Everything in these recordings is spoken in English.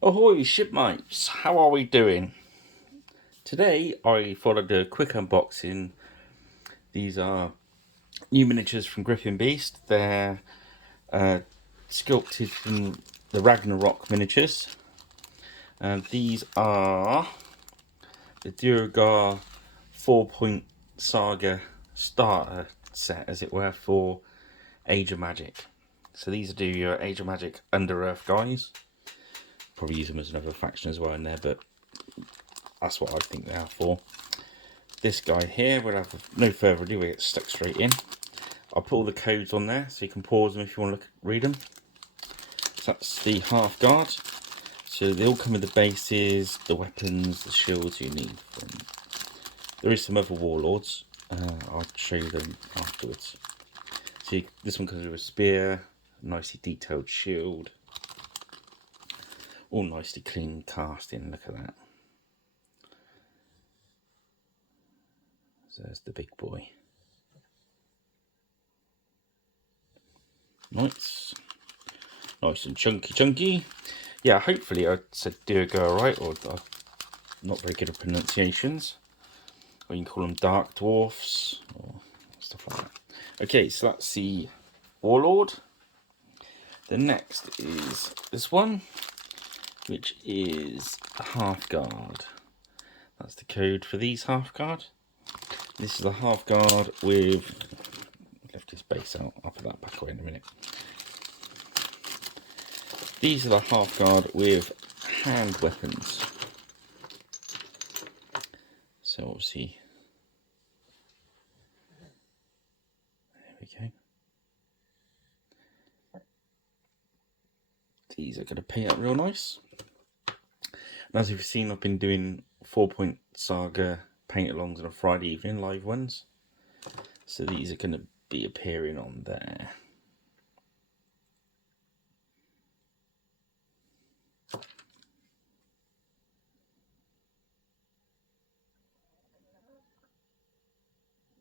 Ahoy shipmates, how are we doing? Today I thought I'd do a quick unboxing. These are new miniatures from Griffin Beast. They're sculpted from the Ragnarok miniatures. And these are the Duergar 4-point saga starter set, as it were, for Age of Magic. So these do your Age of Magic Under Earth guys. Probably use them as another faction as well in there, but that's what I think they are for. This guy here, we'll have no further ado, we get stuck straight in. I'll put all the codes on there so you can pause them if you want to read them. So that's the half guard. So they all come with the bases, the weapons, the shields you need. There is some other warlords. I'll show you them afterwards. So this one comes with a spear, a nicely detailed shield, all nicely clean casting. Look at that. So there's the big boy. Nice and chunky. Yeah, hopefully I said duergar right, or I'm not very good at pronunciations. Or you can call them dark dwarfs or stuff like that. Okay, so that's the warlord. The next is this one, which is a half guard. That's the code for these half guard. This is the half guard with, left his base out, I'll put that back away in a minute. These are the half guard with hand weapons. So obviously, there we go. These are going to paint out real nice. And as you've seen, I've been doing 4-point saga paint-alongs on a Friday evening, live ones. So these are going to be appearing on there.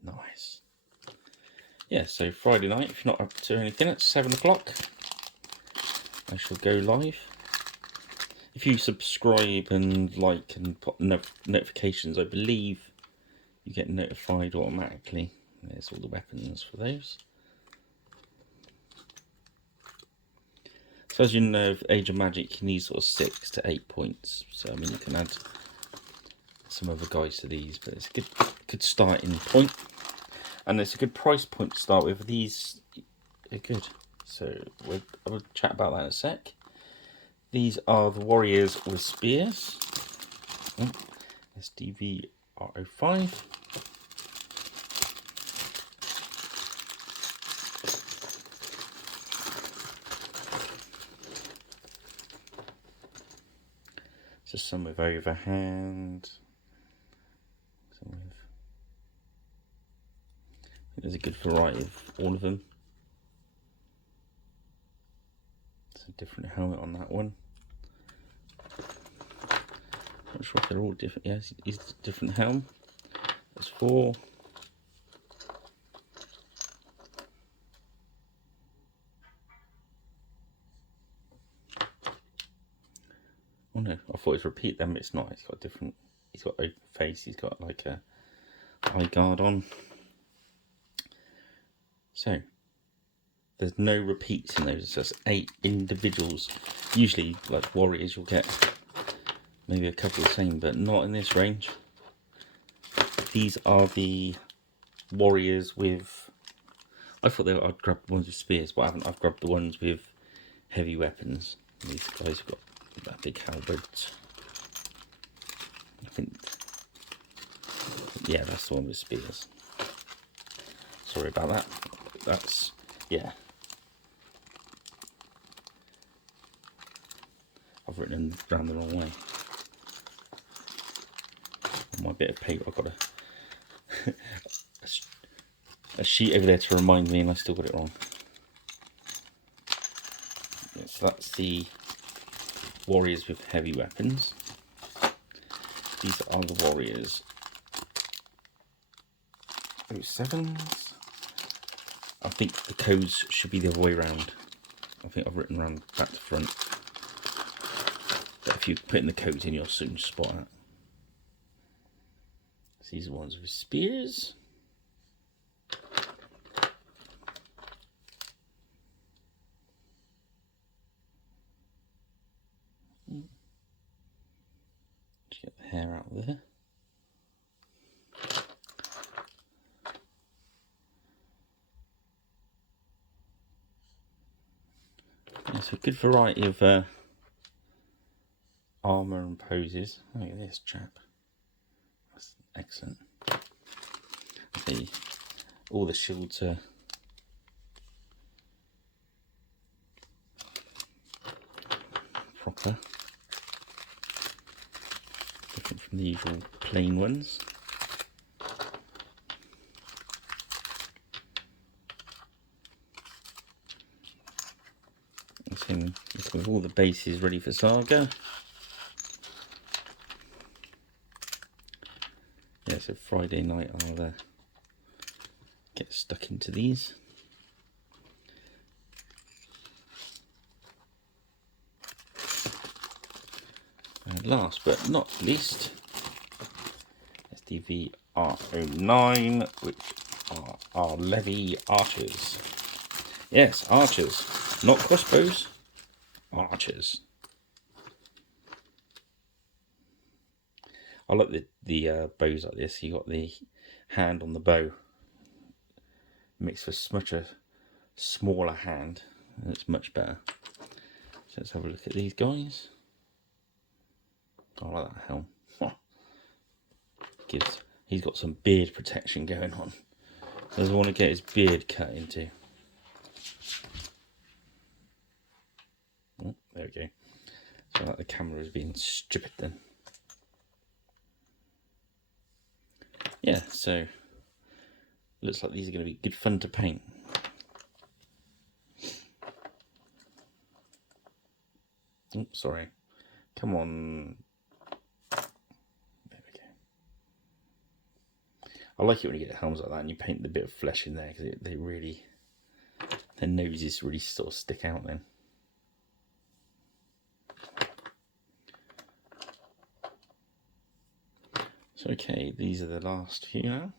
Nice. Yeah, so Friday night, if you're not up to anything, at 7 o'clock, I shall go live. If you subscribe and like and put notifications, I believe you get notified automatically. There's all the weapons for those. So as you know, Age of Magic, you need sort of 6 to 8 points. So I mean, you can add some other guys to these, but it's a good starting point. And it's a good price point to start with. These are good. So we'll chat about that in a sec. These are the warriors with spears. SDV-R05. So some with overhand. Some with... There's a good variety of all of them. It's a different helmet on that one. Not sure if they're all different. Yeah, it's a different helm. There's 4. Oh no, I thought it was repeat them, but it's not. It's got different. He's got open face. He's got like a eye guard on. So there's no repeats in those. It's just 8 individuals. Usually, like warriors, you'll get maybe a couple of the same, but not in this range. These are the warriors with... I thought I'd grab the ones with spears, but I haven't. I've grabbed the ones with heavy weapons. These guys have got that big halberds. I think... yeah, that's the one with spears. Sorry about that. That's... yeah. I've written them round the wrong way. On my bit of paper, I've got a sheet over there to remind me, and I still got it wrong. So that's the warriors with heavy weapons. These are the warriors 07s. I think the codes should be the other way around. I think I've written around back to front. But if you're putting the codes in, you'll soon spot it. So these are ones with spears. Just get the hair out of there. Yeah, so a good variety of armour and poses. Look at this chap. That's excellent. See, all the shields are proper. Different from the usual plain ones. So with all the bases ready for Saga. Yeah, so Friday night I'll get stuck into these. And last but not least, SDV R09, which are our levy archers. Yes, archers, not crossbows, archers. I like the bows like this. You got the hand on the bow, makes for such a smaller hand, and it's much better. So let's have a look at these guys. I like that helm. He's got some beard protection going on. Doesn't want to get his beard cut into. Oh, there we go. So like the camera is being stupid then. Yeah, so looks like these are going to be good fun to paint. Oh, sorry. Come on. There we go. I like it when you get helms like that and you paint the bit of flesh in there, because their noses really sort of stick out then. So okay, these are the last few now.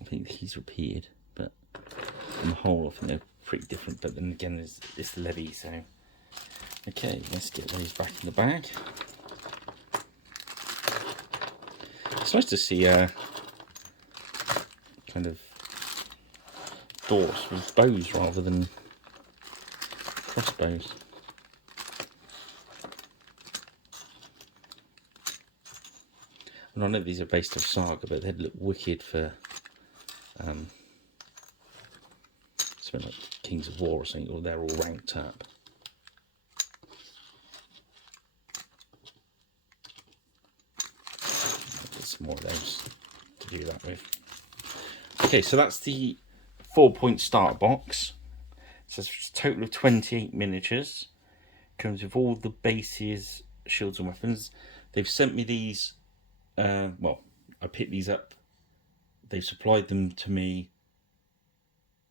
I think he's repeated, but on the whole I think they're pretty different, but then again there's this levy, so okay, let's get those back in the bag. It's nice to see kind of dwarves with bows rather than crossbows. And I know these are based on Saga, but they'd look wicked for something like Kings of War or something, or they're all ranked up. Get some more of those to do that with. Okay, so that's the 4-point start box. So it's a total of 28 miniatures. Comes with all the bases, shields and weapons. They've sent me these, well, I picked these up. They've supplied them to me.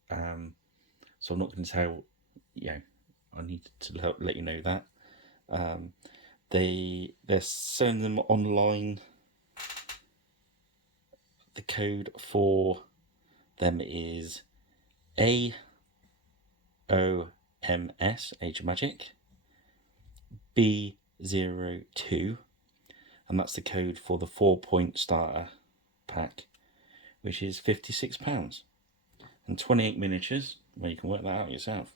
So I'm not going to tell, I need to let you know that. They're selling them online. The code for them is AOMS, Age of Magic, B02, and that's the code for the 4-point starter pack, which is £56. And 28 miniatures, well, you can work that out yourself.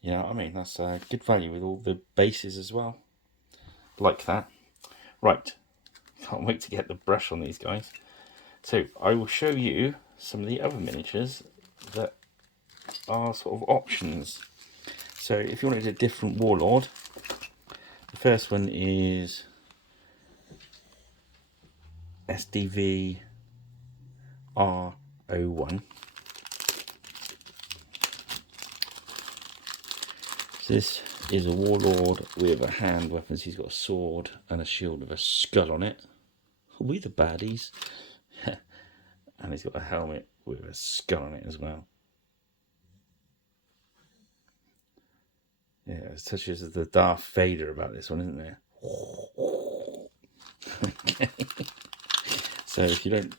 You know what I mean? That's good value with all the bases as well. Like that. Right, can't wait to get the brush on these guys. So I will show you some of the other miniatures that are sort of options. So if you wanted a different warlord, the first one is SDV R01. So this is a warlord with a hand weapons. He's got a sword and a shield with a skull on it. Are we the baddies? he's got a helmet with a skull on it as well. Yeah, there's touches of the Darth Vader about this one, isn't there? Okay. So if you don't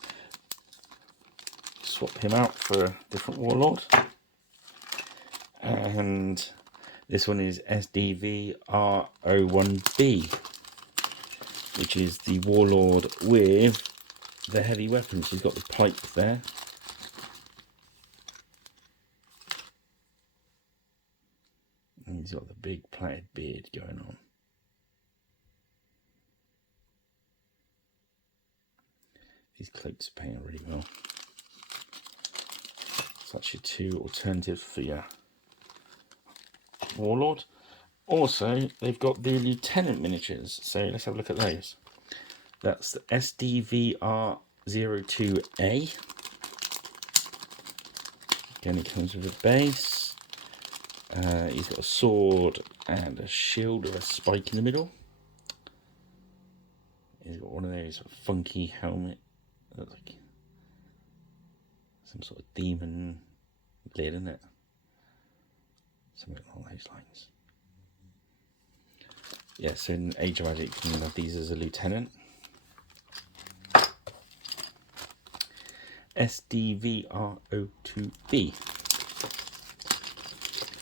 swap him out for a different warlord. And this one is SDVR01B, which is the warlord with the heavy weapons. He's got the pipe there. And he's got the big plaited beard going on. These cloaks are paying really well. So that's your two alternatives for your warlord. Also, they've got the lieutenant miniatures. So let's have a look at those. That's the SDVR02A. Again, it comes with a base. He's got a sword and a shield with a spike in the middle. He's got one of those funky helmet. Looks like some sort of demon lid, isn't it? Something along those lines. Yes, in Age of Magic, you can have these as a lieutenant. SDVR02B.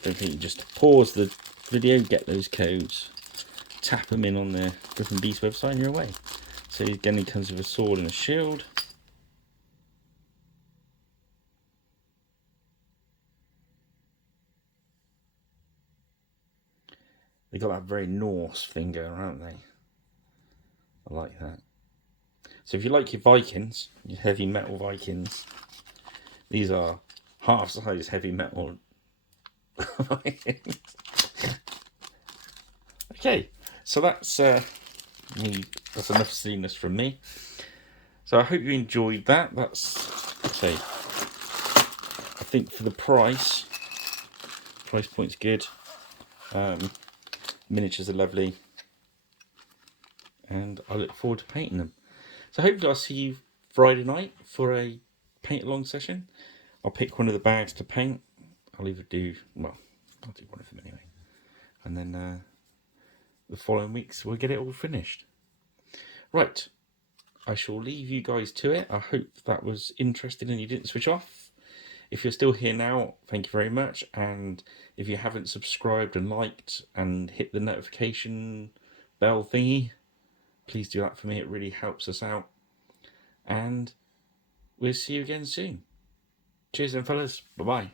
Don't think you just pause the video, get those codes, tap them in on the Griffin Beast website, and you're away. So again, he comes with a sword and a shield. They got that very Norse thing going on, haven't they? I like that. So if you like your Vikings, your heavy metal Vikings, these are half-size heavy metal Vikings. Okay, so that's me. That's enough silliness from me. So I hope you enjoyed that. That's okay. I think for the price point's good. Miniatures are lovely, and I look forward to painting them. So hopefully I'll see you Friday night for a paint along session. I'll pick one of the bags to paint. I'll either do, well, I'll do one of them anyway. And then the following weeks we'll get it all finished. Right, I shall leave you guys to it. I hope that was interesting and you didn't switch off. If you're still here now, thank you very much. And if you haven't subscribed and liked and hit the notification bell thingy, please do that for me. It really helps us out. And we'll see you again soon. Cheers then, fellas. Bye-bye.